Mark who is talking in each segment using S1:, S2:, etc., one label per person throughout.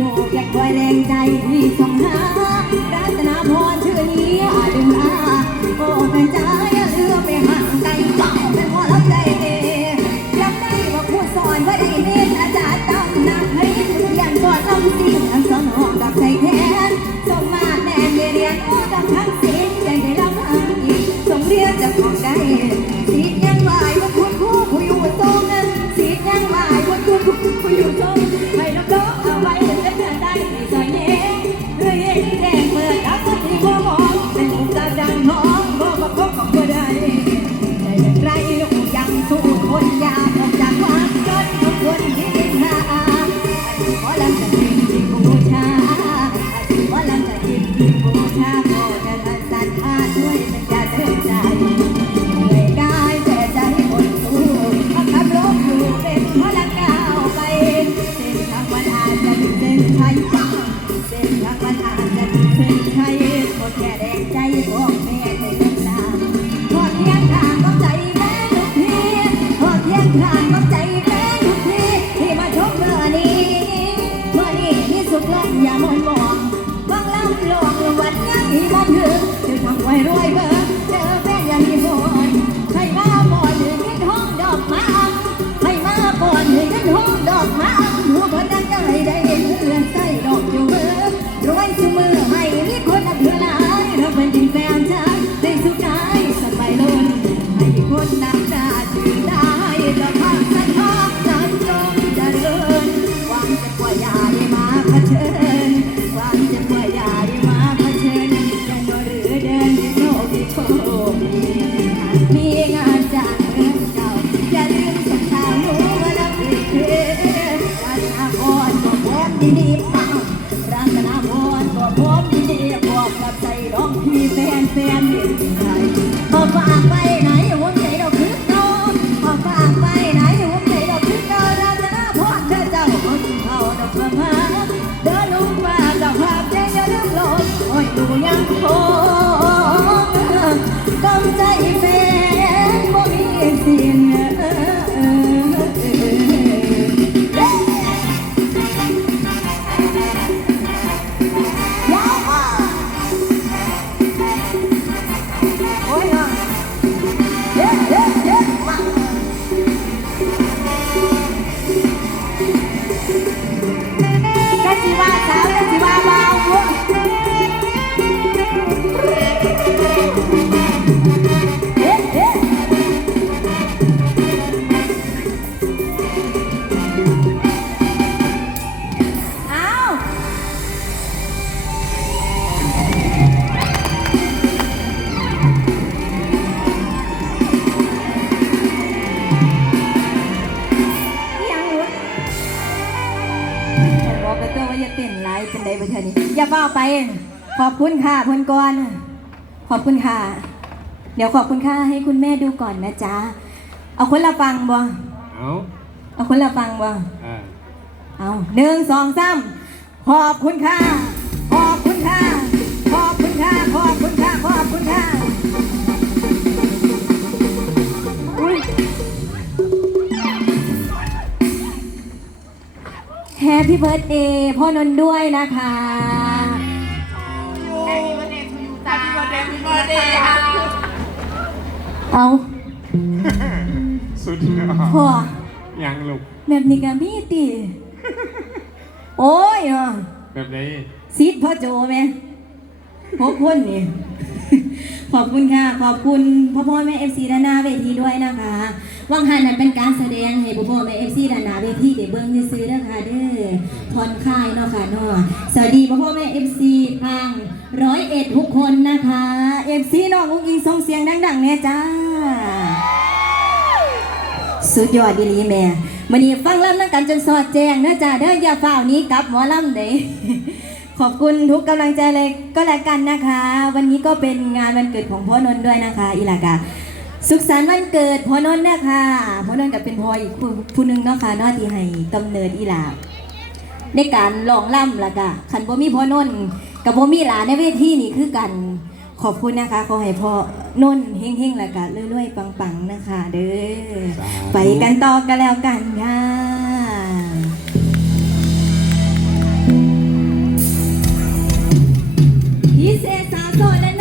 S1: น่อยดูอยากคอยแรงใจที่ส่งหารัตนาพรชื่อนี้อาดึงอาโอ้เป็นใจอย่าเลือไปห่างไกลก็เป็นพ่อรับใจเอจำได้ว่าครูสอนว่าได้เรียนอาจารย์ตั้งนักให้เรียนก่อนลำสิ่งทั้งสองห้องกับใจแทนส่งมาแน่เรียนโอ้กับทั้ง นยังมีมาถึงจะทำไว้รวยเบอร์ โอ้ บอกกับตัวว่าอย่าเต้นไลฟ์เป็นไดบ่เธอนี่อย่าเฝ้าไป ขอบคุณค่ะเพื่อนก่อนขอบคุณค่ะ เดี๋ยวขอบคุณค่ะให้คุณแม่ดูก่อนนะจ๊ะ เอาคนละฟังบ่
S2: เอา
S1: เอาคนละฟังบ่
S2: อ่า
S1: เอาหนึ่งสองสามขอบคุณค่ะ แฮปปี้เบิร์ดเดย์พ่อนนท์ด้วยนะคะเอา
S2: สุดยอด
S1: พ่อ
S2: ยังลูก
S1: แบบนี้ก็มีติโอ้ยเนาะ
S2: แบบนี้
S1: ซีดพ่อโจไหมพบคนนี่ขอบคุณค่ะ ขอบคุณพ่อพ่อแม่เอฟซีด้านหน้าเวทีด้วยนะคะ วังหันนั้นเป็นการแสดงให้พ่อพ่อแม่เอฟซีด้านหน้าเวทีเดี๋ยวเบิ้งซื้อๆนะคะเด้อผ่อนคลายเนาะค่ะเนาะสวัสดีพ่อพ่อแม่เอฟซีทางร้อยเอ็ดทุกคนนะคะเอฟซีน้องอุ้งอิงส่งเสียงดังๆเนี่ยจ้า สุดยอดดีลีแม่มันนี้ฟังลำนั่งกันจนสอดแจ้งเด้อจ้าเด้ออย่าฝ้าวนี้กลับหมอลำเด้ขอบคุณทุกกำลังใจเลยก็แล้วกันนะคะ วันนี้ก็เป็นงานวันเกิดของพ่อนนท์ด้วยนะคะอีหลากา สุขสันต์วันเกิดพ่อนนท์นะคะพ่อนนท์กับเป็นพ่ออีกผู้หนึงเนาะค่ะนอที่ให้กำเนิดอีหลาบในการลองล่ำล่ะกะขันบ่มีพ่อนนท์กับบ่มีหลานในเวทีนี่คือกันขอบคุณนะคะขอให้พ่อนนท์เฮงๆล่ะกะเรื่อยๆปังๆนะคะ เด้อไปกันต่อกันแล้วกันค่ะพิเศษสาวโสดและ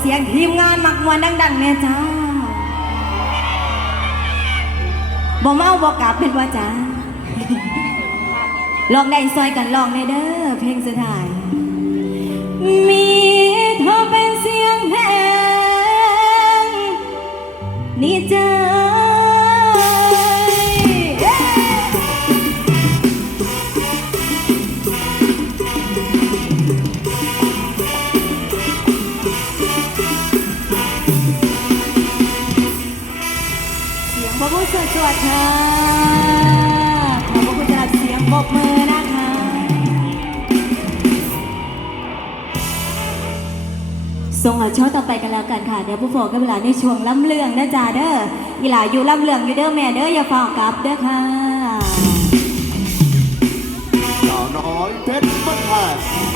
S1: เสียงทีมงานมักมวนดังๆเนี่ยจ้าบ่เมาบอกกลับเป็นว่าจ้าลองได้ซอยกันลองในเด้อเพลงสุดท้าย มีเธอเป็นเสียงแห่งนี่จ้า ส่งเอาช่อต่อไปกันแล้วกันค่ะ เดี๋ยวผู้โฟกัเวลาในช่วงล้ำเลืองนะจ๊ะเด้ออีหลาอยู่ล้ำเลืองอยู่เด้อแม่เด้ออย่าฝ่ากับเด้อค่ะ
S3: สาวน้อยเพชรบ้านแพง